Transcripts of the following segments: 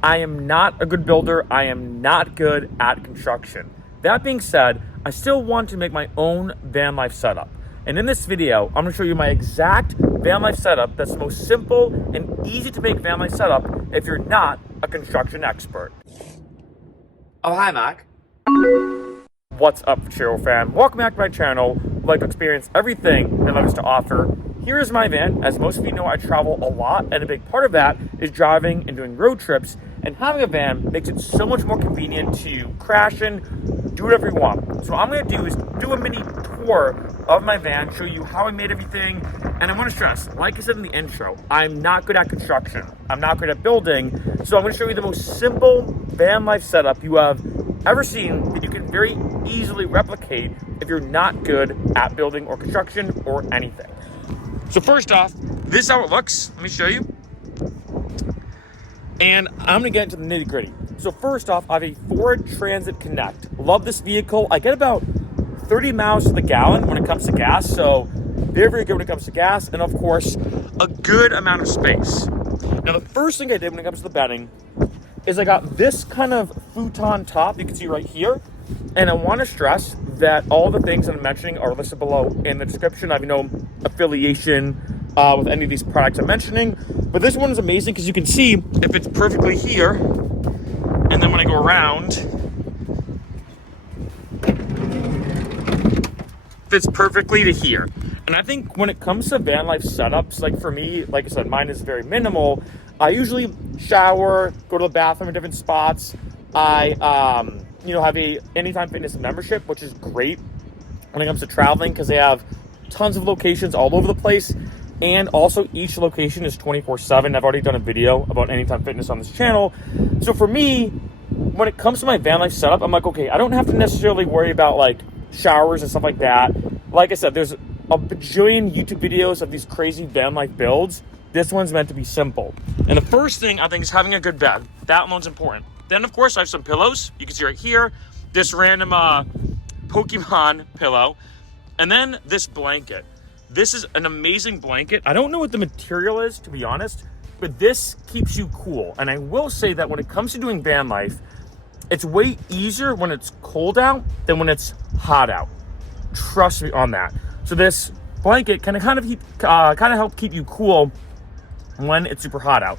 I am not a good builder. I am not good at construction. That being said, I still want to make my own van life setup. And in this video, I'm gonna show you my exact van life setup that's the most simple and easy to make van life setup if you're not a construction expert. Oh, hi, Mark. What's up, Freccero fam? Welcome back to my channel. I'd like to experience everything that life has to offer. Here is my van. As most of you know, I travel a lot, and a big part of that is driving and doing road trips. And having a van makes it so much more convenient to crash in, do whatever you want. So what I'm gonna do is do a mini tour of my van, show you how I made everything. And I wanna stress, like I said in the intro, I'm not good at construction. I'm not good at building. So I'm gonna show you the most simple van life setup you have ever seen that you can very easily replicate if you're not good at building or construction or anything. So first off, this is how it looks. Let me show you. And I'm gonna get into the nitty gritty. So first off, I have a Ford Transit Connect. Love this vehicle. I get about 30 miles to the gallon when it comes to gas. So very, very good when it comes to gas. And of course, a good amount of space. Now the first thing I did when it comes to the bedding is I got this kind of futon top you can see right here. And I want to stress that all the things that I'm mentioning are listed below in the description. I have no affiliation with any of these products I'm mentioning. But this one is amazing because you can see it fits perfectly here. And then when I go around, fits perfectly to here. And I think when it comes to van life setups, like for me, like I said, mine is very minimal. I usually shower, go to the bathroom in different spots. I, have a Anytime Fitness membership, which is great when it comes to traveling because they have tons of locations all over the place. And also each location is 24/7. I've already done a video about Anytime Fitness on this channel. So for me, when it comes to my van life setup, I'm like, okay, I don't have to necessarily worry about like showers and stuff like that. Like I said, there's a bajillion YouTube videos of these crazy van life builds. This one's meant to be simple. And the first thing I think is having a good bed. That one's important. Then of course I have some pillows. You can see right here, this random Pokemon pillow. And then this blanket. This is an amazing blanket. I don't know what the material is, to be honest, but this keeps you cool. And I will say that when it comes to doing van life, it's way easier when it's cold out than when it's hot out. Trust me on that. So this blanket can kind of help keep you cool when it's super hot out.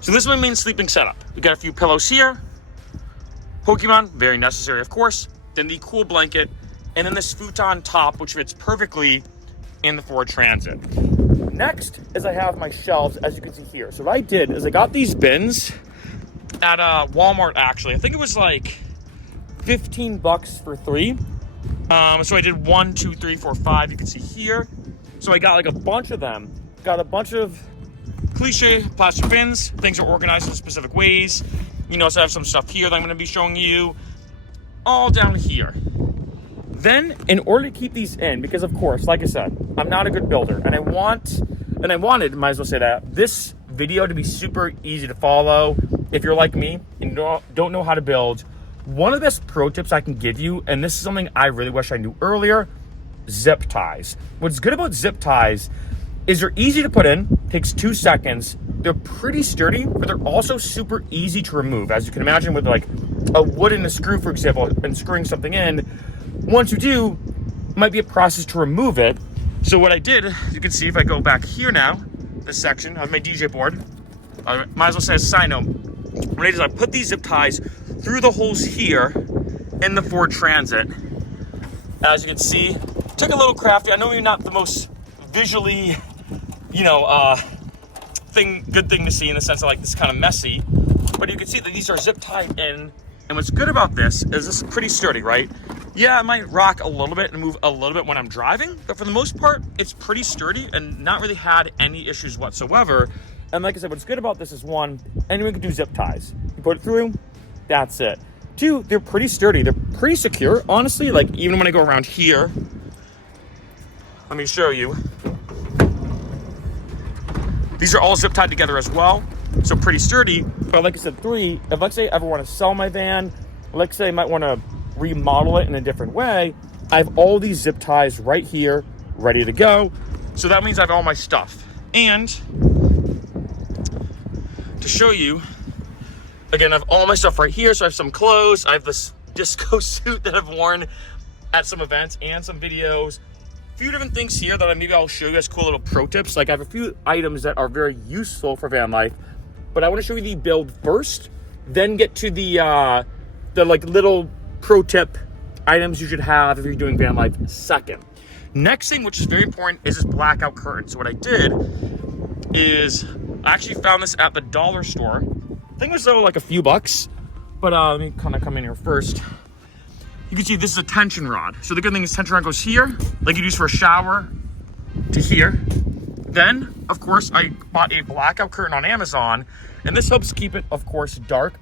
So this is my main sleeping setup. We got a few pillows here. Pokemon, very necessary, of course. Then the cool blanket, and then this futon top, which fits perfectly in the Ford Transit. Next is I have my shelves, as you can see here. So what I did is I got these bins at Walmart, actually. I think it was like 15 bucks for 3. So I did 1, 2, 3, 4, 5. You can see here. So I got like a bunch of them. Got a bunch of cliche plastic bins. Things are organized in specific ways. So I have some stuff here that I'm going to be showing you. All down here. Then, in order to keep these in, because of course, like I said, I'm not a good builder, and I wanted, might as well say that, this video to be super easy to follow. If you're like me and don't know how to build, one of the best pro tips I can give you, and this is something I really wish I knew earlier, zip ties. What's good about zip ties is they're easy to put in, takes 2 seconds, they're pretty sturdy, but they're also super easy to remove. As you can imagine with like a wood and a screw, for example, and screwing something in, once you do, it might be a process to remove it. So what I did, you can see if I go back here now, this section of my DJ board, I might as well say a side note. What I did is I put these zip ties through the holes here in the Ford Transit. As you can see, took a little crafty. I know you're not the most visually, good thing to see in the sense of like this kind of messy, but you can see that these are zip tied in. And what's good about this is this is pretty sturdy, right? Yeah, it might rock a little bit and move a little bit when I'm driving, but for the most part, it's pretty sturdy and not really had any issues whatsoever. And like I said, what's good about this is 1, anyone can do zip ties. You put it through, that's it. 2, they're pretty sturdy. They're pretty secure, honestly. Like even when I go around here, let me show you. These are all zip tied together as well. So pretty sturdy, but like I said, 3, if let's say I ever want to sell my van, let's say I might want to remodel it in a different way, I have all these zip ties right here, ready to go. So that means I have all my stuff. And to show you Again, I have all my stuff right here. So I have some clothes. I have this disco suit that I've worn at some events and some videos. A few different things here that maybe I'll show you as cool little pro tips. Like I have a few items that are very useful for van life, but I want to show you the build first, then get to the like little pro tip items you should have if you're doing van life second. Next thing, which is very important, is this blackout curtain. So what I did is I actually found this at the dollar store. I think it was though like a few bucks, but let me kind of come in here first. You can see this is a tension rod. So the good thing is tension rod goes here, like you use for a shower, to here. Then, of course, I bought a blackout curtain on Amazon, and this helps keep it, of course, dark,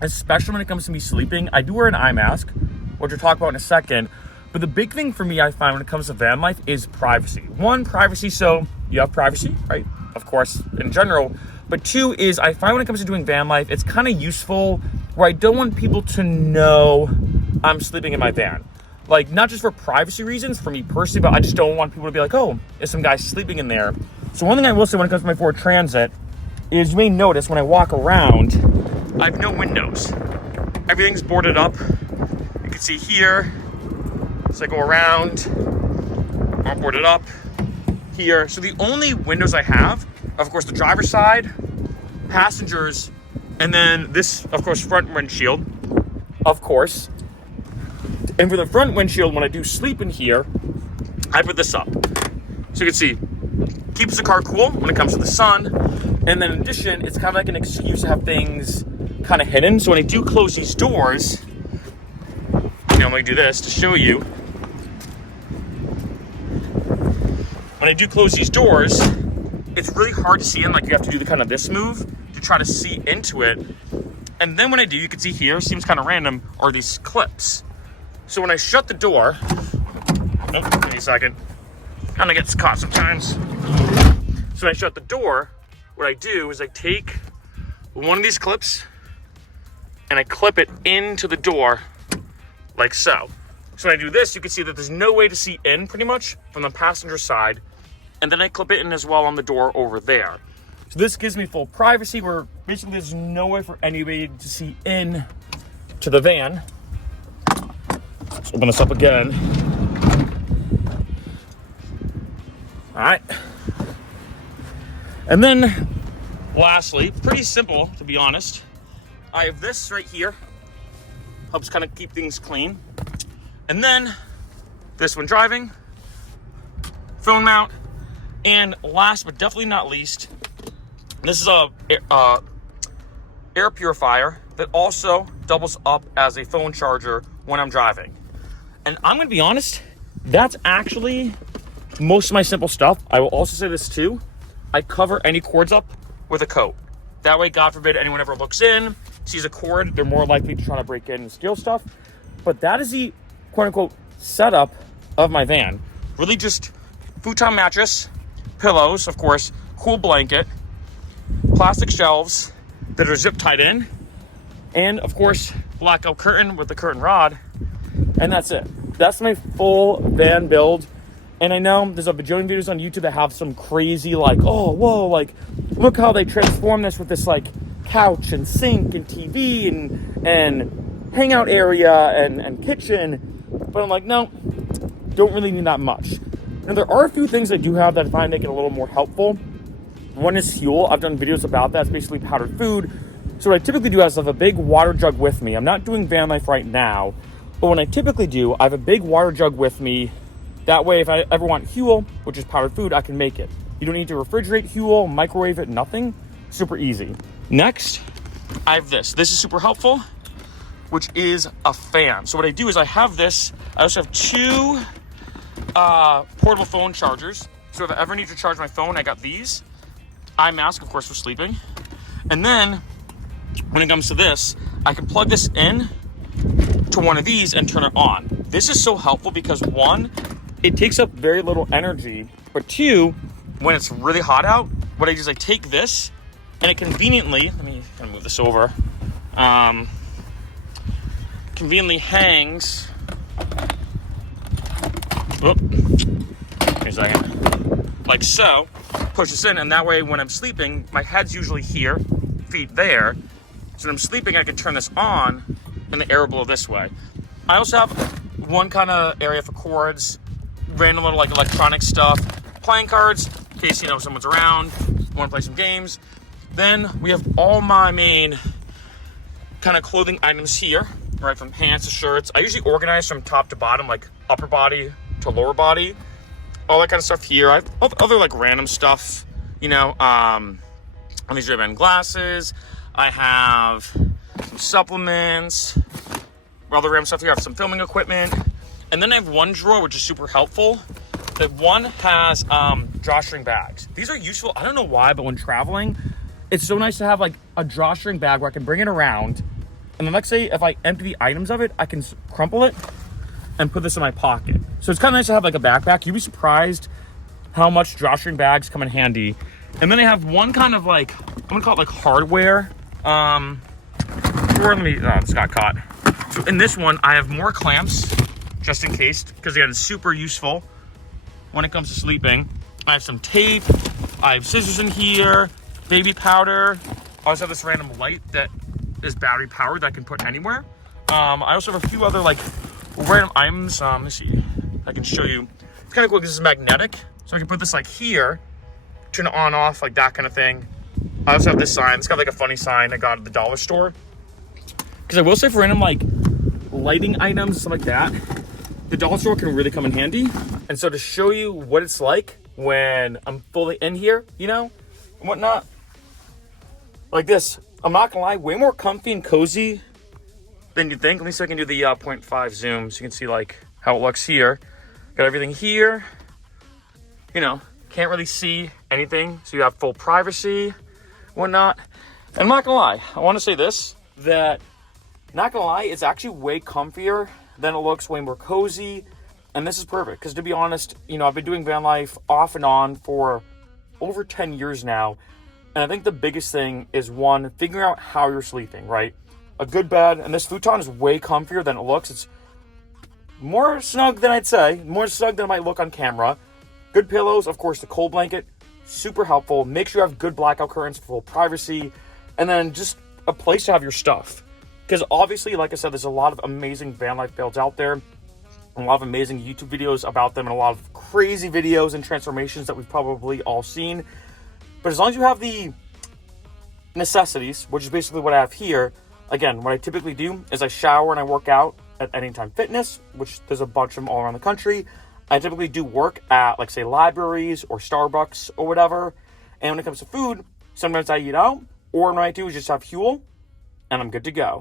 especially when it comes to me sleeping. I do wear an eye mask, which we'll talk about in a second. But the big thing for me, I find when it comes to van life, is privacy. One, privacy, so you have privacy, right? Of course, in general. But two is I find when it comes to doing van life, it's kind of useful where I don't want people to know I'm sleeping in my van. Like, not just for privacy reasons, for me personally, but I just don't want people to be like, oh, is some guy sleeping in there? So one thing I will say when it comes to my Ford Transit is you may notice when I walk around, I have no windows. Everything's boarded up. You can see here, as I go around, all boarded up here. So the only windows I have, of course, the driver's side, passengers, and then this, of course, front windshield, of course. And for the front windshield, when I do sleep in here, I put this up. So you can see, keeps the car cool when it comes to the sun. And then in addition, it's kind of like an excuse to have things kind of hidden. So when I do close these doors, I'm going to do this to show you. When I do close these doors, it's really hard to see in. Like you have to do the kind of this move to try to see into it. And then when I do, you can see here, seems kind of random, are these clips. So when I shut the door, give me a second, kind of gets caught sometimes. So when I shut the door, what I do is I take one of these clips and I clip it into the door like so. So when I do this, you can see that there's no way to see in pretty much from the passenger side. And then I clip it in as well on the door over there. So this gives me full privacy where basically there's no way for anybody to see in to the van. Let's open this up again. All right. And then lastly, pretty simple to be honest, I have this right here. Helps kind of keep things clean. And then this when driving, phone mount, and last but definitely not least, this is a air purifier that also doubles up as a phone charger when I'm driving. And I'm gonna be honest, that's actually most of my simple stuff. I will also say this too, I cover any cords up with a coat. That way, God forbid anyone ever looks in, sees a cord, they're more likely to try to break in and steal stuff. But that is the quote unquote setup of my van. Really just futon mattress, pillows, of course, cool blanket, plastic shelves that are zip tied in, and of course, blackout curtain with the curtain rod, and that's it. That's my full van build. And I know there's a bajillion videos on YouTube that have some crazy like, oh, whoa, like, look how they transform this with this like couch and sink and TV and hangout area and kitchen. But I'm like, no, don't really need that much. Now there are a few things I do have that I find make it a little more helpful. One is fuel. I've done videos about that. It's basically powdered food. So what I typically do is I have a big water jug with me. I'm not doing van life right now, but when I typically do, I have a big water jug with me. That way, if I ever want Huel, which is powdered food, I can make it. You don't need to refrigerate Huel, microwave it, nothing. Super easy. Next, I have this. This is super helpful, which is a fan. So what I do is I have this. I also have two portable phone chargers. So if I ever need to charge my phone, I got these. Eye mask, of course, for sleeping. And then when it comes to this, I can plug this in to one of these and turn it on. This is so helpful because one, it takes up very little energy, but two, when it's really hot out, what I do is I take this and it conveniently, let me kind of move this over, conveniently hangs, wait a second, like so, push this in, and that way when I'm sleeping, my head's usually here, feet there, So when I'm sleeping, I can turn this on and the air will blow this way. I also have one kind of area for cords, random little like electronic stuff, playing cards, in case, you know, someone's around, want to play some games. Then we have all my main kind of clothing items here, right, from pants to shirts. I usually organize from top to bottom, like upper body to lower body, all that kind of stuff here. I have other like random stuff, you know, these Ray-Ban glasses. I have some supplements, other random stuff here. I have some filming equipment. And then I have one drawer, which is super helpful. That one has drawstring bags. These are useful. I don't know why, but when traveling, it's so nice to have like a drawstring bag where I can bring it around. And then let's say if I empty the items of it, I can crumple it and put this in my pocket. So it's kind of nice to have like a backpack. You'd be surprised how much drawstring bags come in handy. And then I have one kind of like, I'm gonna call it like hardware. This got caught. So in this one, I have more clamps just in case, because again, it's super useful when it comes to sleeping. I have some tape, I have scissors in here, baby powder. I also have this random light that is battery powered that I can put anywhere. I also have a few other like random items. Let me see, I can show you. It's kind of cool because this is magnetic. So I can put this like here, turn it on, off, like that kind of thing. I also have this sign. It's got like a funny sign I got at the dollar store. Because I will say for random like lighting items, stuff like that, the dollar store can really come in handy. And so to show you what it's like when I'm fully in here, you know, and whatnot, like this, I'm not gonna lie, way more comfy and cozy than you'd think. Let me see if I can do the 0.5 zoom so you can see like how it looks here. Got everything here, you know, can't really see anything, so you have full privacy, whatnot. And I'm not gonna lie, I wanna say this, that, not gonna lie, it's actually way comfier than it looks, way more cozy. And this is perfect, because to be honest, you know, I've been doing van life off and on for over 10 years now. And I think the biggest thing is, one, figuring out how you're sleeping, right? A good bed, and this futon is way comfier than it looks. It's more snug than I'd say, more snug than it might look on camera. Good pillows, of course, the cold blanket, super helpful. Make sure you have good blackout curtains for full privacy, and then just a place to have your stuff. Because obviously, like I said, there's a lot of amazing van life builds out there, and a lot of amazing YouTube videos about them, and a lot of crazy videos and transformations that we've probably all seen. But as long as you have the necessities, which is basically what I have here, again, what I typically do is I shower and I work out at Anytime Fitness, which there's a bunch of them all around the country. I typically do work at, like, say, libraries or Starbucks or whatever. And when it comes to food, sometimes I eat out, or what I do is just have Huel, and I'm good to go.